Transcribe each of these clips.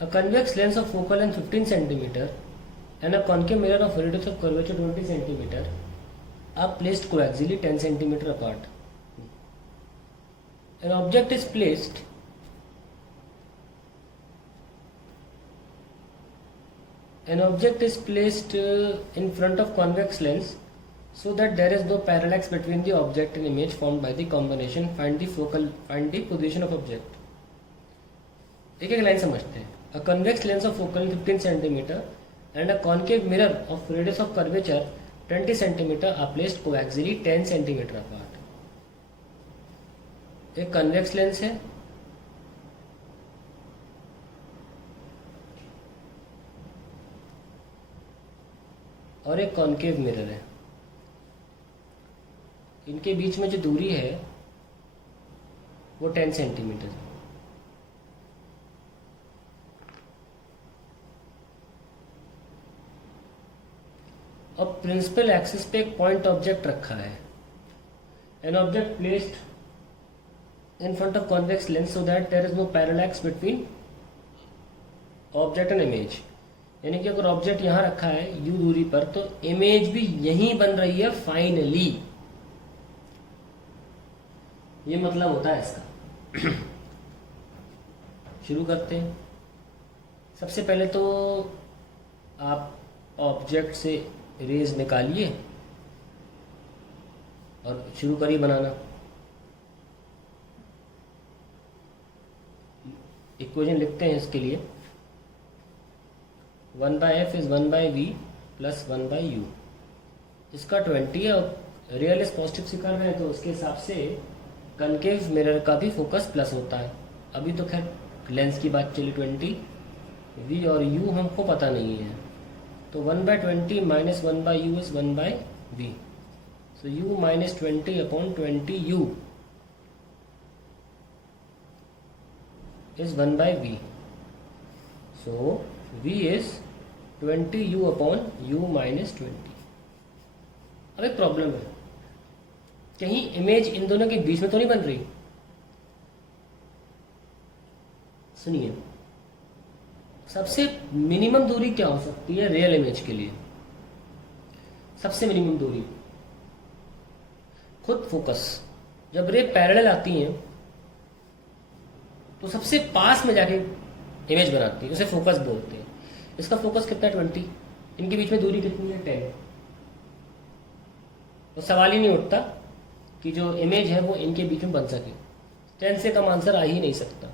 A convex lens of focal length 15 centimeter and a concave mirror of radius of curvature 20 centimeter are placed coaxially 10 centimeter apart. An object is placed in front of convex lens so that there is no parallax between the object and image formed by the combination. Find the position of object. एक एक line समझते हैं. A convex lens of focal length 15 centimeter and a concave mirror of radius of curvature 20 centimeter are placed coaxially 10 centimeter apart. एक convex lens है, और एक concave mirror है. इनके बीच में जो दूरी है वो 10 सेंटीमीटर है. अब प्रिंसिपल एक्सिस पे एक पॉइंट ऑब्जेक्ट रखा है. An object placed in front of convex lens so that there is no parallax between object and image. यानी कि अगर ऑब्जेक्ट यहां रखा है यू दूरी पर, तो इमेज भी यहीं बन रही है फाइनली. ये मतलब होता है इसका. शुरू करते हैं. सबसे पहले तो आप ऑब्जेक्ट से रेज निकालिए और शुरू करिए बनाना. इक्वेशन लिखते हैं इसके लिए. 1/f is 1/v plus 1/u. इसका 20 है और रियल इज पॉजिटिव से कर रहे हैं तो उसके हिसाब से कनकेव मिरर का भी फोकस प्लस होता है. अभी तो खैर लेंस की बात चली. 20 v और u हमको पता नहीं है, तो 1/20 minus 1/u is 1/v. So u minus 20 upon 20u is 1/v. So v is 20u upon u minus 20. अब एक प्रॉब्लम है, कहीं इमेज इन दोनों के बीच में तो नहीं बन रही. सुनिए, सबसे मिनिमम दूरी क्या हो सकती है रियल इमेज के लिए? सबसे मिनिमम दूरी खुद फोकस. जब रे पैरेलल आती हैं तो सबसे पास में जाके इमेज बनाती है, उसे फोकस बोलते हैं. इसका फोकस कितना है? 20. इनके बीच में दूरी कितनी है? 10. तो सवाल ही नहीं उठता कि जो इमेज है वो इनके बीच में बन सके. 10 से कम आंसर आ ही नहीं सकता.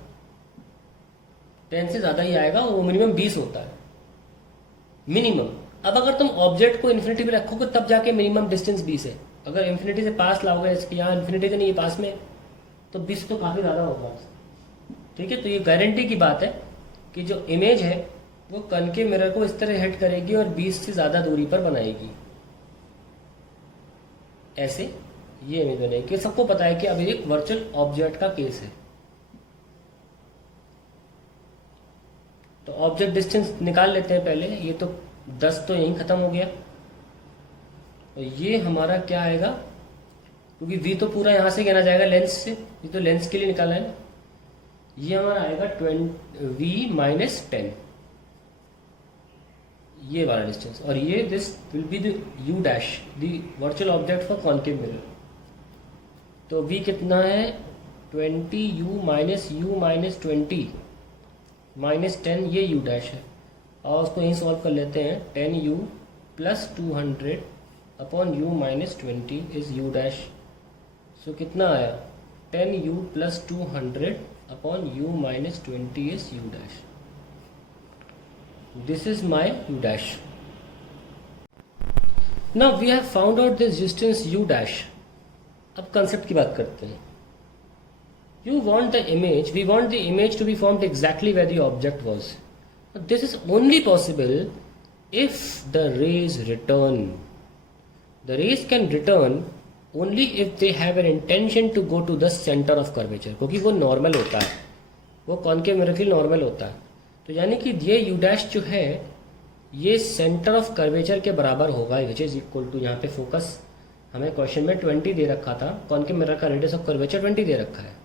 10 से ज़्यादा ही आएगा और वो मिनिमम 20 होता है मिनिमम. अब अगर तुम ऑब्जेक्ट को इन्फिनिटी में रखोगे तब जाके मिनिमम डिस्टेंस 20 है. अगर इन्फिनिटी से पास लाओगे, इसके यहाँ इन्फिनिटी से नहीं है पास में, तो 20 तो काफ़ी ज़्यादा होगा. ठीक है, तो ये गारंटी की बात है कि जो इमेज है वो कनकेव मिरर को इस तरह हिट करेगी और 20 से ज़्यादा दूरी पर बनाएगी. ऐसे ये इमेज बनेगी. सबको पता है कि अभी एक वर्चुअल ऑब्जेक्ट का केस है. तो ऑब्जेक्ट डिस्टेंस निकाल लेते हैं पहले. ये तो 10 तो यहीं खत्म हो गया. और ये हमारा क्या आएगा, क्योंकि v तो पूरा यहाँ से गिना जाएगा लेंस से. ये तो लेंस के लिए निकाला है. ये हमारा आएगा v माइनस 10, ये वाला डिस्टेंस. और ये this will be the u dash, the virtual object for concave mirror. तो v कितना है? 20u minus u minus 20 minus 10, ये u डैश है. और उसको यहीं सॉल्व कर लेते हैं. 10u plus 200 upon u minus 20 is u dash. So कितना आया? 10u plus 200 upon u minus 20 is u dash. This is my u dash. Now we have found out this distance u dash. अब concept की बात करते हैं. We want the image to be formed exactly where the object was. But this is only possible if the rays return. The rays can return only if they have an intention to go to the center of curvature, क्योंकि वो normal होता है, वो concave mirror के लिए normal होता है. तो यानी कि ये u डैश जो है ये सेंटर ऑफ कर्वेचर के बराबर होगा, विच इज इक्वल टू, यहाँ पे फोकस हमें क्वेश्चन में 20 दे रखा था, कॉन्केव मिरर का रेडियस ऑफ कर्वेचर 20 दे रखा है.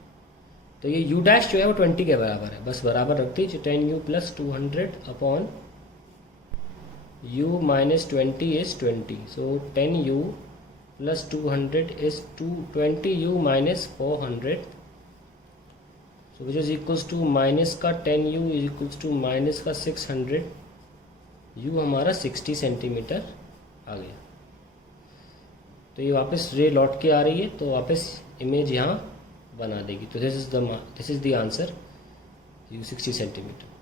तो ये u डैश जो है वो 20 के बराबर है, बस बराबर रख दीजिए 10u plus 200 upon u minus 20 is 20. So 10u plus 200 is 20u minus 400, so which is equals to minus का 10u is equals to minus का 600. u हमारा 60 सेंटीमीटर आ गया. तो ये वापस रे लौट के आ रही है, तो वापस इमेज यहाँ बना देगी. तो this is the answer, u 60 centimetre.